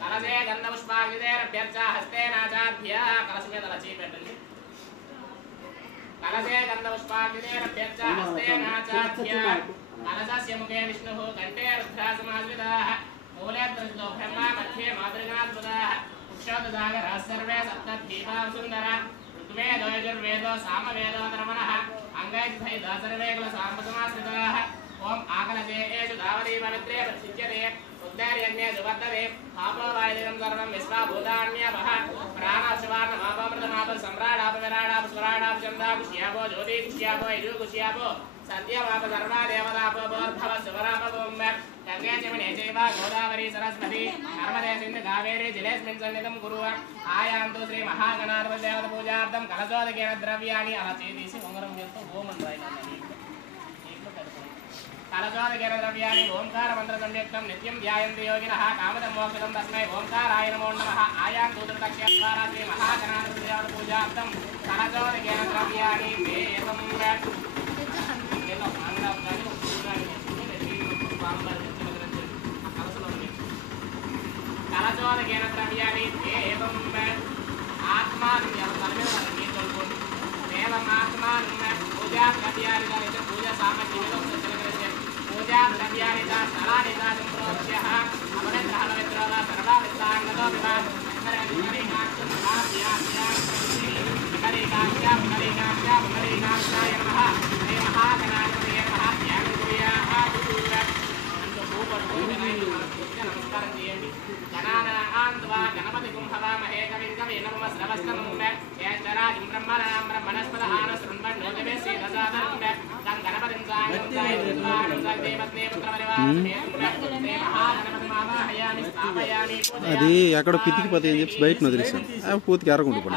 కలసే గంధపుష్పాగ్నిదేరభ్యర్చ హస్తేనాచాభ్య కలసు మీద అలా చేపెట్టండి. కలసే గంధపుష్పాగ్నిదేరభ్యర్చ హస్తేనాచాభ్య కలసస్య ముఖే విష్ణుః కంఠే రుద్రాసమాశ్రితాః మూలే త్రిశతో బ్రహ్మ మధ్యే మాతృగాత్మదాః ఉక్షోదసాగరः సర్వే సప్తద్వీపాः సుందరः ఋగ్వేదో యజుర్వేదో సామవేదోధర్మణः అంగైర్సహితా సర్వే కులసాంబసమాశ్రితాः ఓం ఆకలసే ఏషు ధావరీ పవిత్రే ప్రసిద్ధ్యతే ఉద్ధర్యజ్ఞే సువర్ధతే పాపో వాయుదినం సర్వం విశ్వాభూతాన్యవః ప్రాణాశవార్ణమాపమృతమాప సమ్రాడాప విరాడాప స్వరాడాప చందా కుష్యాపో జ్యోతి కుష్యాపో యజు కుష్యాపో సత్యమాప సర్వా దేవతాపో భోర్భవ శివరాపవం గంగే చమనే చైవ గోదావరి సరస్వతి నర్మదే సింధు కావేరీ జలేస్మిన్ సన్నిధం కురు ఆయాంతు శ్రీ మహాగణాధిపతి దేవత పూజార్థం కలశోదకేన ద్రవ్యాన్ని అలా చేసి ఉంగరం చేస్తూ ఓమన్ రాయాలి. కలశోదకేన ద్రవ్యాన్ని ఓంకార మంత్ర సంయుక్తం నిత్యం ధ్యాయంతి యోగినః కామదం మోక్షదం తస్మై ఓంకారాయ నమో నమః ఆయాంతు దుర్దక్షేత్వారా శ్రీ మహాగణాధిపతి దేవత పూజార్థం కలశోదకేన ద్రవ్యాన్ని వేదం కలశోదకేన ద్రవ్యాన్ని దేవం ఆత్మానం దేవం ఆత్మానం పూజా ద్రవ్యాన్ని పూజా సామగ్రి పూజా ద్రవ్యాన్ని స్థలాన్ని సంప్రోక్ష్య అమరగ్రహణమిత్రోద సర్వావిత్తాంగతో పునరీకాక్షాయ నమః శ్రీ మహాగణాధిపతయే నమః ధ్యానం కుర్యాత్. నమస్కారం చేయండి. గణానాన్వా గణపతి కుంభవామహే కవిం కవీనమ శ్రవస్తమం జ్యేష్ఠరాజం బ్రహ్మణాం బ్రహ్మణస్పద ఆనశృణ్వన్నోదమే శ్రీదసాదరం తం గణపతిం సాయం సదేవత్నే పుత్రపరివారమే శ్రీ మహాగణపతి మావాహయామి స్థాపయామి. అది ఎక్కడ పితికిపోతే అని చెప్పి బయట వదిలేసాం. అవి పూర్తిగా ఎరగకుండా పడి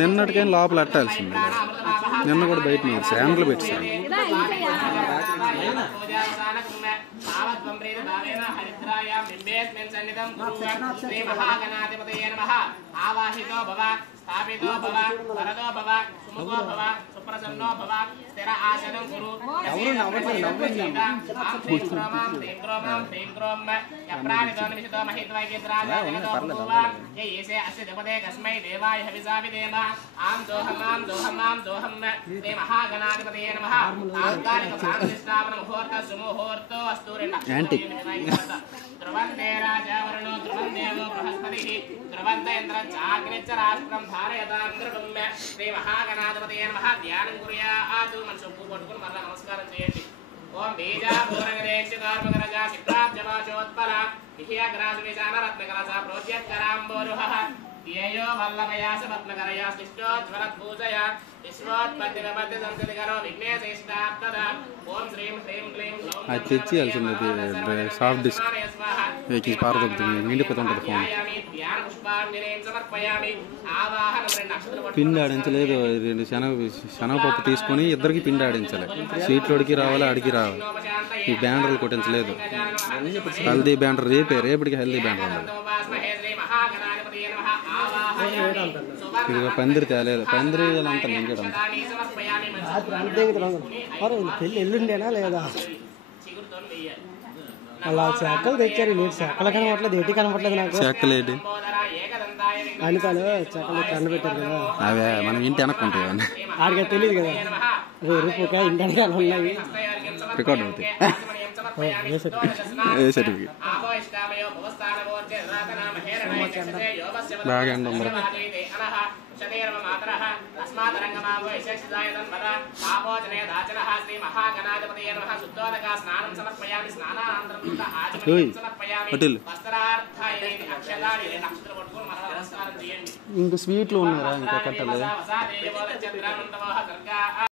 నిన్నటికైనా లోపల ఎట్టాల్సింది. నిన్న కూడా బయట హ్యాండ్లు పెట్టాను. ఆవాహితో భవ స్థాపితో భవ వరదో భవ సుముఖో భవ సుప్రసన్నో భవ స్థిర ఆసనం కురు. కస్మై దేవాయ హవిజావిదేమ ఆం దోహం ఆం దోహం ఆం దోహం శ్రీ మహాగణాధిపతయే నమః. తాత్కాలిక ప్రాణనిష్ఠాపన ముహూర్త సుముహూర్తో అస్తు. ధ్రువంతే రాజావరుణో ధ్రువం దేవో బృహస్పతిః ధ్రువంత యంత్రం చాగ్నిచ్చ రాష్ట్రం ధారయతాం ధ్రువం. శ్రీ మహాగణాధిపతయే నమః. ధ్యానం కుర్యాత్. మన సొప్పు పట్టుకుని మళ్ళా నమస్కారం చేయండి. ఓం బీజాభూరగదేశకార్మకరజా చిత్రాబ్జవాచోత్పల విహ్యగ్రాసు విశాన రత్నకలస ప్రోజ్యత్కరాంబోరుహః ధ్యేయో వల్లభయాస పద్మకరయా శిష్టోజ్వలద్భూషయ విశ్వోత్పత్తిరపత్తి సంస్థితికరో విఘ్నేశేష్టాప్తద. ఓం శ్రీం హ్రీం క్లీం గ్లౌం అది తెచ్చేయాల్సింది. సాఫ్ట్ డిస్క్ వెహికల్ పారదొక్కుతుంది, నిండిపోతుంటుంది ఫోన్. పిండి ఆడించలేదు. 2 శనగపప్పు తీసుకొని ఇద్దరికి పిండి ఆడించాలి. సీట్లోడికి రావాలి, ఆడికి రావాలి. ఈ బ్యానర్లు కొట్టించలేదు. హెల్దీ బ్యానర్ రేపటికి హెల్దీ బ్యానర్ ఉండదు. ఇదిగో పందిరి తేలేదు. పందిరి అంతా నింగడం. పెళ్ళి ఎల్లుండేనా లేదా? అలా శాఖలు తెచ్చారు. లేదు శాఖలు కనపట్లేదు, ఎటు కనపట్లేదు నాకు. శాఖలు ఏంటి అనితాను శాఖలు కన్ను పెట్టారు కదా, అవే మనం ఇంటి వెనక్కుంటాయి. అవన్నీ ఆడికి తెలియదు కదా. రూపాయ ఇంటి వెనకాల ఉన్నాయి. రికార్డ్ అవుతాయి. ఏ సర్టిఫికేట్ బాగా ఎండ ఉంది. ఇంక స్వీట్లు ఉన్నారా? ఇంకా కట్టలేదు.